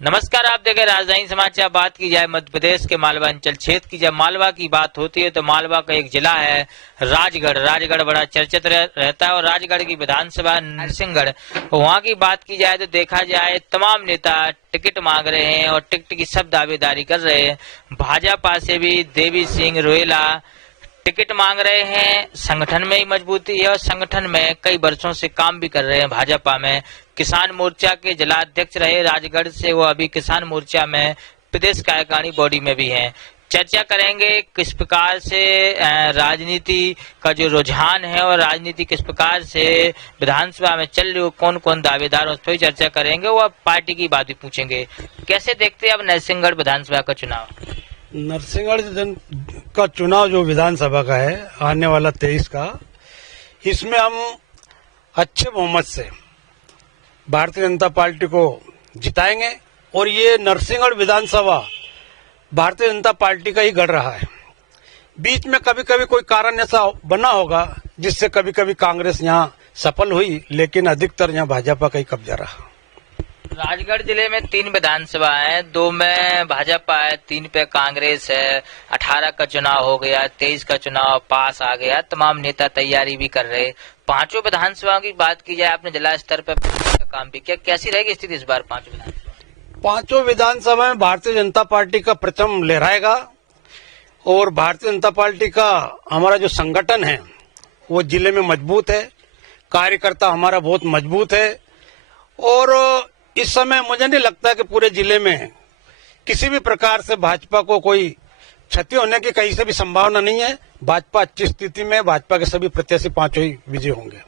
नमस्कार, आप देखें राजधानी समाचार। बात की जाए मध्य प्रदेश के मालवा अंचल क्षेत्र की, जब मालवा की बात होती है तो मालवा का एक जिला है राजगढ़। राजगढ़ बड़ा चर्चित रहता है और राजगढ़ की विधानसभा नरसिंहगढ़, वहां की बात की जाए तो देखा जाए तमाम नेता टिकट मांग रहे हैं और टिकट की सब दावेदारी कर रहे हैं। भाजपा से भी देवी सिंह रोहेला टिकट मांग रहे हैं। संगठन में ही मजबूती है और संगठन में कई वर्षों से काम भी कर रहे हैं। भाजपा में किसान मोर्चा के जिलाध्यक्ष रहे राजगढ़ से, वो अभी किसान मोर्चा में प्रदेश कार्यकारिणी बॉडी में भी हैं। चर्चा करेंगे किस प्रकार से राजनीति का जो रुझान है और राजनीति किस प्रकार से विधानसभा में चल रही हो, कौन कौन दावेदार, उस पर चर्चा करेंगे। वो पार्टी की बात भी पूछेंगे। कैसे देखते हैं अब नरसिंहगढ़ विधानसभा का चुनाव? नरसिंहगढ़ का चुनाव जो विधानसभा का है आने वाला 23 का, इसमें हम अच्छे बहुमत से भारतीय जनता पार्टी को जिताएंगे। और ये नरसिंहगढ़ विधानसभा भारतीय जनता पार्टी का ही गढ़ रहा है। बीच में कभी कभी कोई कारण ऐसा बना होगा जिससे कभी कभी कांग्रेस यहाँ सफल हुई, लेकिन अधिकतर यहाँ भाजपा का ही कब्जा रहा। राजगढ़ जिले में 3 विधानसभा है, 2 में भाजपा है, 3 पे कांग्रेस है। 18 का चुनाव हो गया, 23 का चुनाव पास आ गया, तमाम नेता तैयारी भी कर रहे। 5 विधानसभा की बात की जाए, आपने जिला स्तर पर काम भी किया, कैसी रहेगी स्थिति इस बार 5 विधानसभा? 5 विधानसभा में भारतीय जनता पार्टी का परचम लहराएगा और भारतीय जनता पार्टी का हमारा जो संगठन है वो जिले में मजबूत है, कार्यकर्ता हमारा बहुत मजबूत है। और इस समय मुझे नहीं लगता कि पूरे जिले में किसी भी प्रकार से भाजपा को कोई क्षति होने की कहीं से भी संभावना नहीं है। भाजपा अच्छी स्थिति में, भाजपा के सभी प्रत्याशी 5 ही विजय होंगे।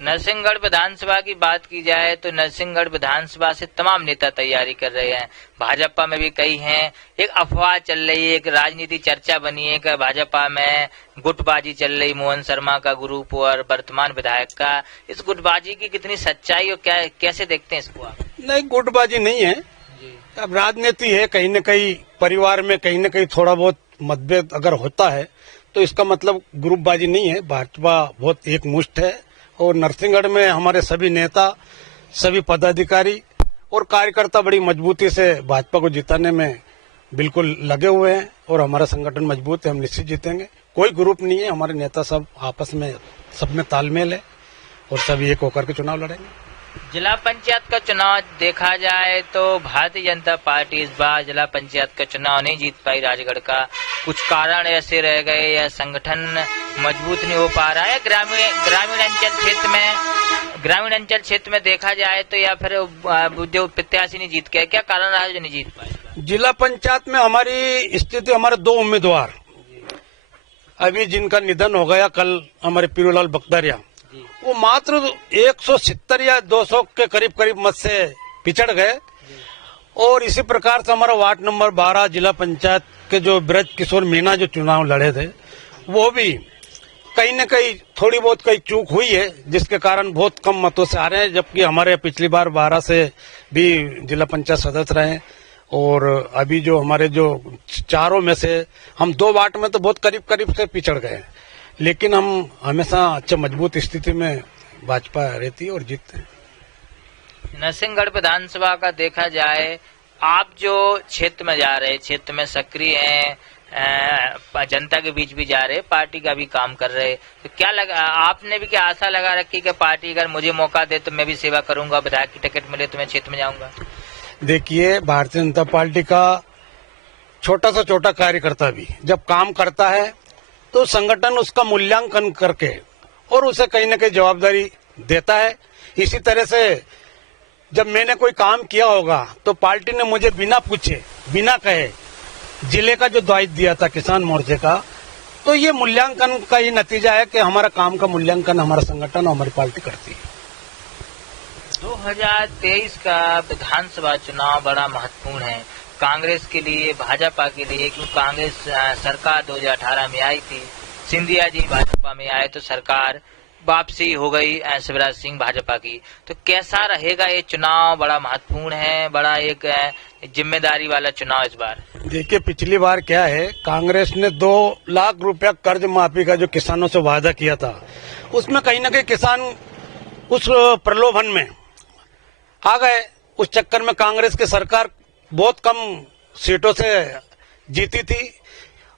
नरसिंहगढ़ विधानसभा की बात की जाए तो नरसिंहगढ़ विधानसभा से तमाम नेता तैयारी कर रहे हैं। भाजपा में भी कई हैं। एक अफवाह चल रही है, एक राजनीति चर्चा बनी है कि भाजपा में गुटबाजी चल रही, मोहन शर्मा का ग्रुप और वर्तमान विधायक का। इस गुटबाजी की कितनी सच्चाई और क्या कैसे देखते हैं इसको आप? नहीं, गुटबाजी नहीं है। अब राजनीति है, कहीं न कहीं परिवार में कहीं न कहीं थोड़ा बहुत मतभेद अगर होता है तो इसका मतलब ग्रुपबाजी नहीं है। भाजपा बहुत एक मुश्त है और नरसिंहगढ़ में हमारे सभी नेता, सभी पदाधिकारी और कार्यकर्ता बड़ी मजबूती से भाजपा को जिताने में बिल्कुल लगे हुए हैं और हमारा संगठन मजबूत है, हम निश्चित जीतेंगे। कोई ग्रुप नहीं है, हमारे नेता सब आपस में, सब में तालमेल है और सभी एक होकर के चुनाव लड़ेंगे। जिला पंचायत का चुनाव देखा जाए तो भारतीय जनता पार्टी इस बार जिला पंचायत का चुनाव नहीं जीत पाई राजगढ़ का। कुछ कारण ऐसे रह गए या संगठन मजबूत नहीं हो पा रहा है ग्रामीण अंचल क्षेत्र में देखा जाए तो, या फिर जो प्रत्याशी नहीं जीत के, क्या कारण रहा है जो नहीं जीत पाए? जिला पंचायत में हमारी स्थिति, हमारे 2 उम्मीदवार अभी जिनका निधन हो गया कल, हमारे पीरूलाल बख्तरिया, वो मात्र 170 या 200 के करीब मत से पिछड़ गए। और इसी प्रकार से हमारा वार्ड नंबर 12 जिला पंचायत के जो ब्रज किशोर मीणा जो चुनाव लड़े थे, वो भी कहीं न कहीं थोड़ी बहुत कहीं चूक हुई है, जिसके कारण बहुत कम मतों से आ रहे हैं। जबकि हमारे पिछली बार 12 से भी जिला पंचायत सदस्य रहे और अभी जो हमारे जो 4 में से हम 2 वार्ड में तो बहुत करीब से पिछड़ गए, लेकिन हम हमेशा अच्छे मजबूत स्थिति में भाजपा रहती है और जीतते हैं। नरसिंहगढ़ विधानसभा का देखा जाए, आप जो क्षेत्र में जा रहे, क्षेत्र में सक्रिय हैं, जनता के बीच भी जा रहे, पार्टी का भी काम कर रहे, तो क्या लगा, आपने भी क्या आशा लगा रखी कि पार्टी अगर मुझे मौका दे तो मैं भी सेवा करूंगा, विधायक की टिकट मिले तो मैं क्षेत्र में जाऊंगा? देखिए, भारतीय जनता पार्टी का छोटा से छोटा कार्यकर्ता भी जब काम करता है तो संगठन उसका मूल्यांकन करके और उसे कहीं न कहीं जवाबदारी देता है। इसी तरह से जब मैंने कोई काम किया होगा तो पार्टी ने मुझे बिना पूछे, बिना कहे जिले का जो दायित्व दिया था किसान मोर्चे का, तो ये मूल्यांकन का ही नतीजा है कि हमारा काम का मूल्यांकन हमारा संगठन और हमारी पार्टी करती है। 2023 का विधानसभा चुनाव बड़ा महत्वपूर्ण है कांग्रेस के लिए, भाजपा के लिए, क्योंकि कांग्रेस सरकार 2018 में आई थी, सिंधिया जी भाजपा में आए तो सरकार वापसी हो गई शिवराज सिंह भाजपा की। तो कैसा रहेगा ये चुनाव? बड़ा महत्वपूर्ण है, बड़ा एक जिम्मेदारी वाला चुनाव इस बार। देखिए, पिछली बार क्या है, कांग्रेस ने 2 लाख रुपया कर्ज माफी का जो किसानों से वादा किया था, उसमें कहीं न कहीं किसान उस प्रलोभन में आ गए उस चक्कर में कांग्रेस की सरकार बहुत कम सीटों से जीती थी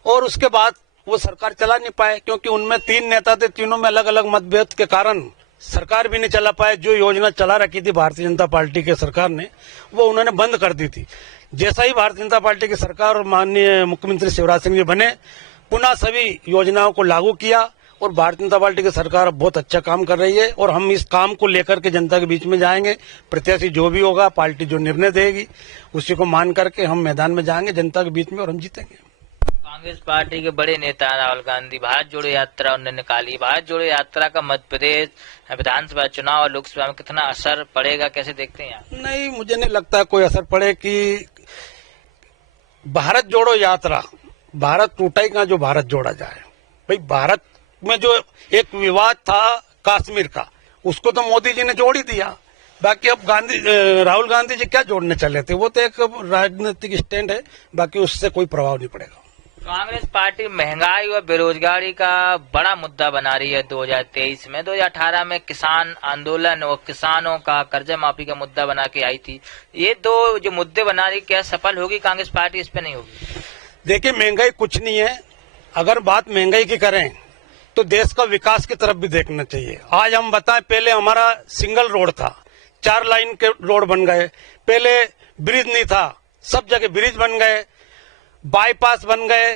और उसके बाद वो सरकार चला नहीं पाए, क्योंकि उनमें 3 नेता थे, तीनों में अलग अलग मतभेद के कारण सरकार भी नहीं चला पाए। जो योजना चला रखी थी भारतीय जनता पार्टी के सरकार ने, वो उन्होंने बंद कर दी थी। जैसा ही भारतीय जनता पार्टी की सरकार और माननीय मुख्यमंत्री शिवराज सिंह जी बने, पुनः सभी योजनाओं को लागू किया और भारतीय जनता पार्टी की सरकार बहुत अच्छा काम कर रही है और हम इस काम को लेकर के जनता के बीच में जाएंगे। प्रत्याशी जो भी होगा, पार्टी जो निर्णय देगी उसी को मान करके हम मैदान में जाएंगे जनता के बीच में और हम जीतेंगे। कांग्रेस पार्टी के बड़े नेता राहुल गांधी भारत जोड़ो यात्रा उन्होंने निकाली। भारत जोड़ो यात्रा का मध्य प्रदेश विधानसभा चुनाव और लोकसभा में कितना असर पड़ेगा, कैसे देखते हैं आप? नहीं, मुझे नहीं लगता कोई असर पड़े कि भारत जोड़ो यात्रा, भारत टूटा ही कहाँ जो भारत जोड़ा जाए। भाई, भारत में जो एक विवाद था कश्मीर का, उसको तो मोदी जी ने जोड़ ही दिया। बाकी अब राहुल गांधी जी क्या जोड़ने चले थे, वो तो एक राजनीतिक स्टैंड है, बाकी उससे कोई प्रभाव नहीं पड़ेगा। कांग्रेस पार्टी महंगाई और बेरोजगारी का बड़ा मुद्दा बना रही है 2023 में। 2018 में किसान आंदोलन और किसानों का कर्जा माफी का मुद्दा बना के आई थी। ये दो जो मुद्दे बना रही, क्या सफल होगी कांग्रेस पार्टी, इस पे नहीं होगी? देखिए, महंगाई कुछ नहीं है। अगर बात महंगाई की करें तो देश का विकास की तरफ भी देखना चाहिए। आज हम बताएं, पहले हमारा सिंगल रोड था, 4 लाइन के रोड बन गए। पहले ब्रिज नहीं था, सब जगह ब्रिज बन गए, बाईपास बन गए,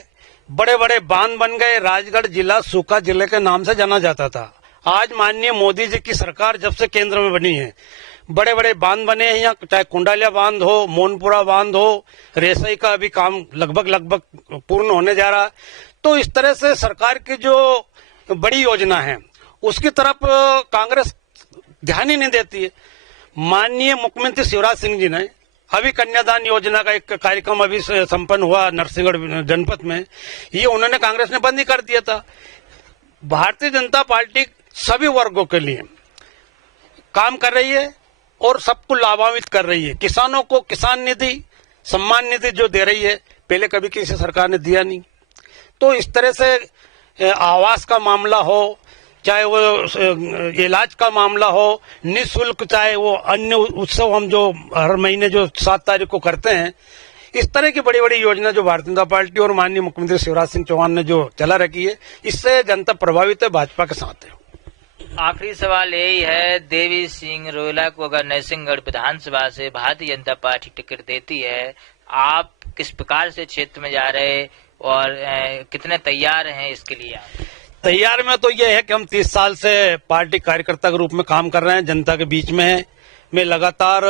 बड़े बड़े बांध बन गए। राजगढ़ जिला सूखा जिले के नाम से जाना जाता था। आज माननीय मोदी जी की सरकार जब से केंद्र में बनी है, बड़े बड़े बांध बने हैं यहाँ, चाहे कुंडालिया बांध हो, मोनपुरा बांध हो, रेसई का अभी काम लगभग पूर्ण होने जा रहा है। तो इस तरह से सरकार की जो बड़ी योजना है उसकी तरफ कांग्रेस ध्यान ही नहीं देती है। माननीय मुख्यमंत्री शिवराज सिंह जी ने अभी कन्यादान योजना का एक कार्यक्रम अभी संपन्न हुआ नरसिंहगढ़ जनपद में, ये उन्होंने कांग्रेस ने बंद ही कर दिया था। भारतीय जनता पार्टी सभी वर्गों के लिए काम कर रही है और सबको लाभान्वित कर रही है। किसानों को किसान निधि, सम्मान निधि जो दे रही है, पहले कभी किसी सरकार ने दिया नहीं। तो इस तरह से आवास का मामला हो, चाहे वो इलाज का मामला हो, निःशुल्क, चाहे वो अन्य उत्सव हम जो हर महीने जो 7 तारीख को करते हैं, इस तरह की बड़ी बड़ी योजना जो भारतीय जनता पार्टी और माननीय मुख्यमंत्री शिवराज सिंह चौहान ने जो चला रखी है, इससे जनता प्रभावित है, भाजपा के साथ है। आखिरी सवाल यही है, देवी सिंह रोहिला को अगर नरसिंहगढ़ विधानसभा से भारतीय जनता पार्टी टिकट देती है, आप किस प्रकार से क्षेत्र में जा रहे और कितने तैयार हैं इसके लिए आप? तैयार में तो ये है कि हम 30 साल से पार्टी कार्यकर्ता के रूप में काम कर रहे हैं, जनता के बीच में है। मैं लगातार,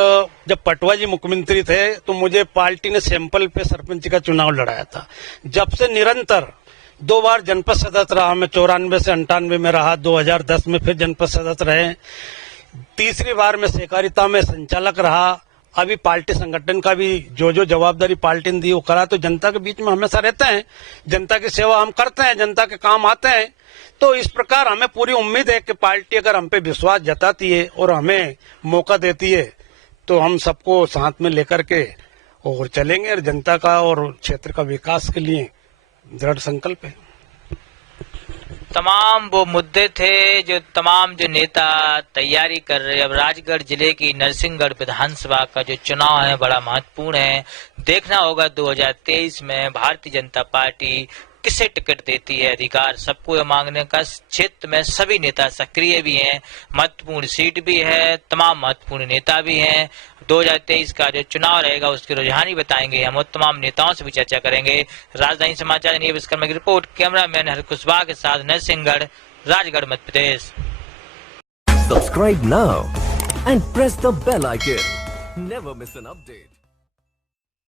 जब पटवा जी मुख्यमंत्री थे तो मुझे पार्टी ने सैंपल पे सरपंच का चुनाव लड़ाया था। जब से निरंतर 2 बार जनपद सदस्य रहा, मैं 94 से 98 में रहा, 2010 में फिर जनपद सदस्य रहे, तीसरी बार मैं सहकारिता में संचालक रहा। अभी पार्टी संगठन का भी जो जवाबदारी पार्टी ने दी वो करा। तो जनता के बीच में हमेशा रहते हैं, जनता की सेवा हम करते हैं, जनता के काम आते हैं। तो इस प्रकार हमें पूरी उम्मीद है कि पार्टी अगर हम पे विश्वास जताती है और हमें मौका देती है तो हम सबको साथ में लेकर के और चलेंगे और जनता का और क्षेत्र का विकास के लिए दृढ़ संकल्प है। तमाम वो मुद्दे थे जो तमाम जो नेता तैयारी कर रहे हैं। अब राजगढ़ जिले की नरसिंहगढ़ विधानसभा का जो चुनाव है बड़ा महत्वपूर्ण है। देखना होगा 2023 में भारतीय जनता पार्टी किसे टिकट देती है। अधिकार सबको यह मांगने का, क्षेत्र में सभी नेता सक्रिय भी हैं, महत्वपूर्ण सीट भी है, तमाम महत्वपूर्ण नेता भी हैं। 2023 का जो चुनाव रहेगा उसके रुझान ही बताएंगे हम, और तमाम नेताओं से भी चर्चा करेंगे। राजधानी समाचार नीरज विश्वकर्मा की रिपोर्ट, कैमरामैन हर कुशवाहा के साथ Narsinghgarh, Rajgarh, Madhya Pradesh. Subscribe now and press the bell icon. Never miss an update.